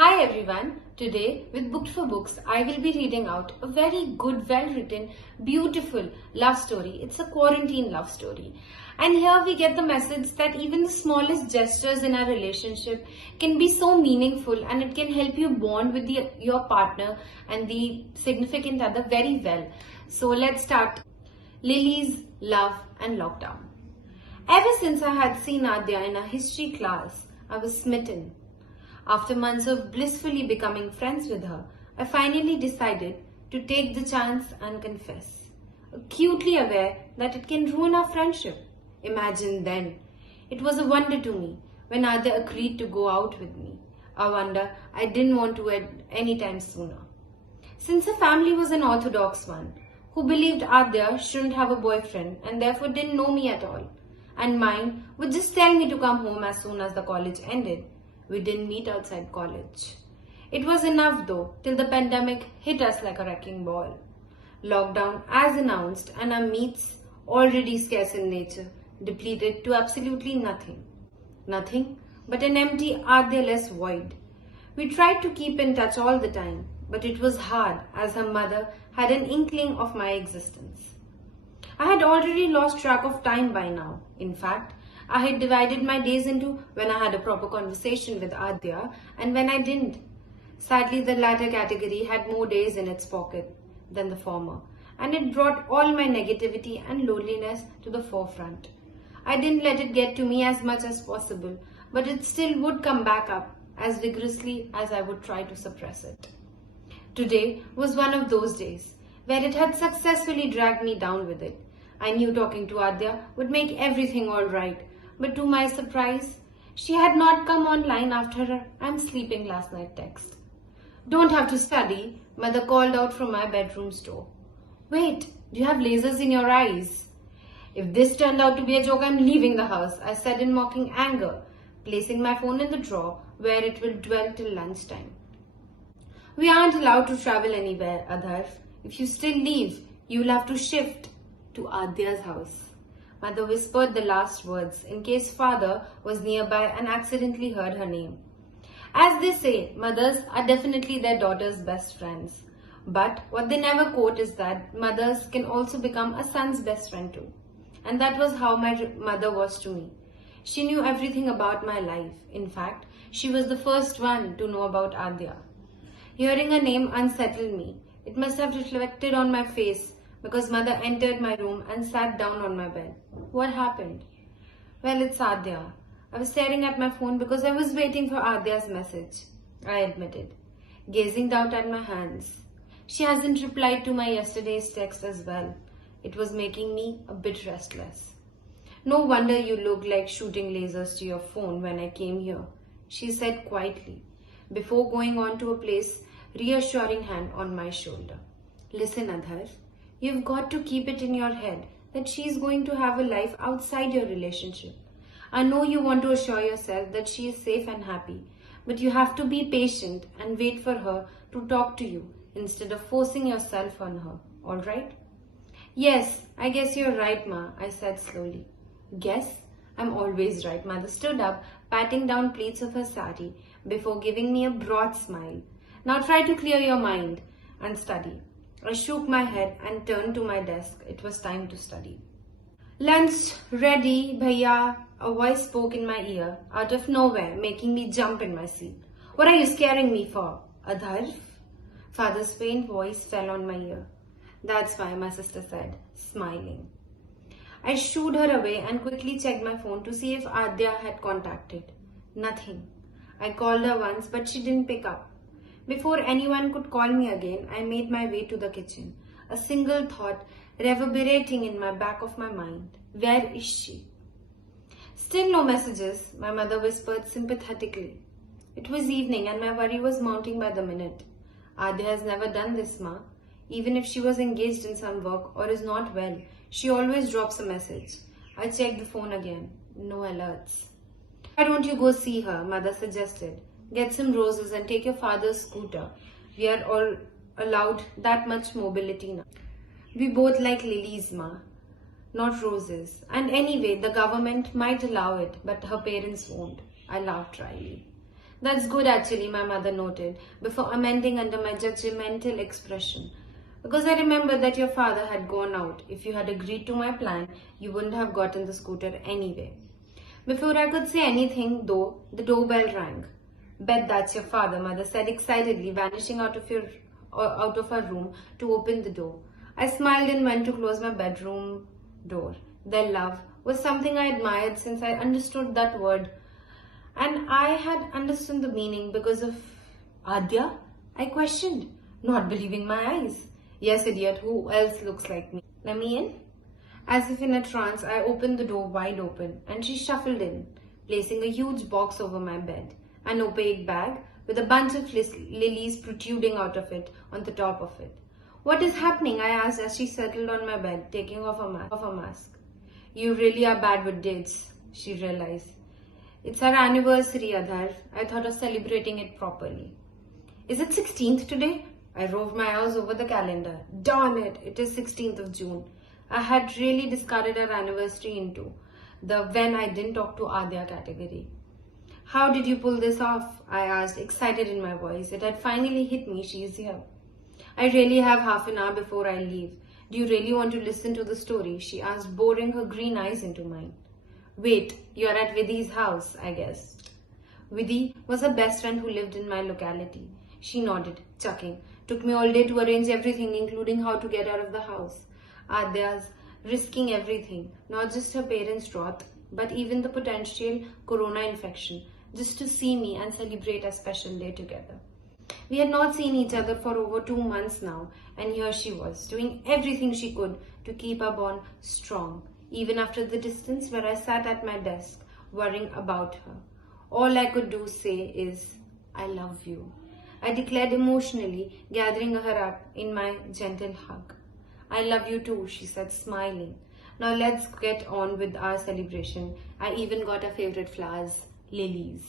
Hi everyone, today with Booked for Books, I will be reading out a very good, well-written, beautiful love story. It's a quarantine love story. And here we get the message that even the smallest gestures in our relationship can be so meaningful and it can help you bond with your partner and the significant other very well. So let's start. Lillies, Love and Lockdown. Ever since I had seen Adya in a history class, I was smitten. After months of blissfully becoming friends with her, I finally decided to take the chance and confess, acutely aware that it can ruin our friendship. Imagine then. It was a wonder to me when Adya agreed to go out with me, a wonder I didn't want to end any time sooner. Since her family was an orthodox one, who believed Adya shouldn't have a boyfriend and therefore didn't know me at all, and mine would just tell me to come home as soon as the college ended. We didn't meet outside college. It was enough though, till the pandemic hit us like a wrecking ball. Lockdown as announced and our meets, already scarce in nature, depleted to absolutely nothing. Nothing but an empty Adya-less void. We tried to keep in touch all the time, but it was hard as her mother had an inkling of my existence. I had already lost track of time by now. In fact, I had divided my days into when I had a proper conversation with Adya and when I didn't. Sadly, the latter category had more days in its pocket than the former, and it brought all my negativity and loneliness to the forefront. I didn't let it get to me as much as possible, but it still would come back up as vigorously as I would try to suppress it. Today was one of those days where it had successfully dragged me down with it. I knew talking to Adya would make everything all right. But to my surprise, she had not come online after her "I'm sleeping last night" text. "Don't have to study," mother called out from my bedroom's door. "Wait, do you have lasers in your eyes?" "If this turned out to be a joke, I'm leaving the house," I said in mocking anger, placing my phone in the drawer where it will dwell till lunchtime. "We aren't allowed to travel anywhere, Adhar. If you still leave, you'll have to shift to Adya's house." Mother whispered the last words in case father was nearby and accidentally heard her name. As they say, mothers are definitely their daughters' best friends. But what they never quote is that mothers can also become a son's best friend too. And that was how my mother was to me. She knew everything about my life. In fact, she was the first one to know about Adya. Hearing her name unsettled me. It must have reflected on my face, because mother entered my room and sat down on my bed. "What happened?" "Well, it's Adya." I was staring at my phone because I was waiting for Adya's message, I admitted, gazing down at my hands. She hasn't replied to my yesterday's text as well. It was making me a bit restless. "No wonder you looked like shooting lasers to your phone when I came here," she said quietly, before going on to place a reassuring hand on my shoulder. "Listen, Adhar. You've got to keep it in your head that she's going to have a life outside your relationship. I know you want to assure yourself that she is safe and happy, but you have to be patient and wait for her to talk to you instead of forcing yourself on her, all right?" "Yes, I guess you're right, Ma," I said slowly. "Guess? I'm always right." Mother stood up, patting down pleats of her sari before giving me a broad smile. "Now try to clear your mind and study." I shook my head and turned to my desk. It was time to study. "Lunch ready, bhaiya," a voice spoke in my ear, out of nowhere, making me jump in my seat. "What are you scaring me for, Adhar?" Father's faint voice fell on my ear. "That's why," my sister said, smiling. I shooed her away and quickly checked my phone to see if Adya had contacted. Nothing. I called her once, but she didn't pick up. Before anyone could call me again, I made my way to the kitchen, a single thought reverberating in my back of my mind. Where is she? "Still no messages," my mother whispered sympathetically. It was evening and my worry was mounting by the minute. "Adya has never done this, Ma. Even if she was engaged in some work or is not well, she always drops a message." I checked the phone again. No alerts. "Why don't you go see her?" Mother suggested. "Get some roses and take your father's scooter. We are all allowed that much mobility now." "We both like lilies, Ma, not roses. And anyway, the government might allow it, but her parents won't." I laughed dryly. That's good actually, my mother noted, before amending under my judgmental expression. Because I remember that your father had gone out. If you had agreed to my plan, you wouldn't have gotten the scooter anyway. Before I could say anything, though, the doorbell rang. Bet that's your father, mother said excitedly, vanishing out of her room to open the door. I smiled and went to close my bedroom door. Their love was something I admired since I understood that word. And I had understood the meaning because of Adya, I questioned, not believing my eyes. Yes, idiot, who else looks like me? Let me in. As if in a trance, I opened the door wide open and she shuffled in, placing a huge box over my bed, an opaque bag with a bunch of lilies protruding out of it on the top of it. What is happening? I asked as she settled on my bed, taking off her mask. You really are bad with dates, she realized. It's our anniversary, Adhar. I thought of celebrating it properly. Is it 16th today? I roved my eyes over the calendar. Darn it, it is 16th of June. I had really discarded our anniversary into the when I didn't talk to Adya category. How did you pull this off? I asked, excited in my voice. It had finally hit me, she's here. I really have half an hour before I leave. Do you really want to listen to the story? She asked, boring her green eyes into mine. Wait, you're at Vidhi's house, I guessed. Vidhi was a best friend who lived in my locality. She nodded, chuckling. Took me all day to arrange everything, including how to get out of the house. Adya's risking everything, not just her parents' wrath, but even the potential corona infection, just to see me and celebrate a special day together. We had not seen each other for over 2 months now, and here she was, doing everything she could to keep our bond strong, even after the distance where I sat at my desk, worrying about her. All I could do say is, I love you. I declared emotionally, gathering her up in my gentle hug. I love you too, she said, smiling. Now let's get on with our celebration. I even got our favorite flowers, lilies.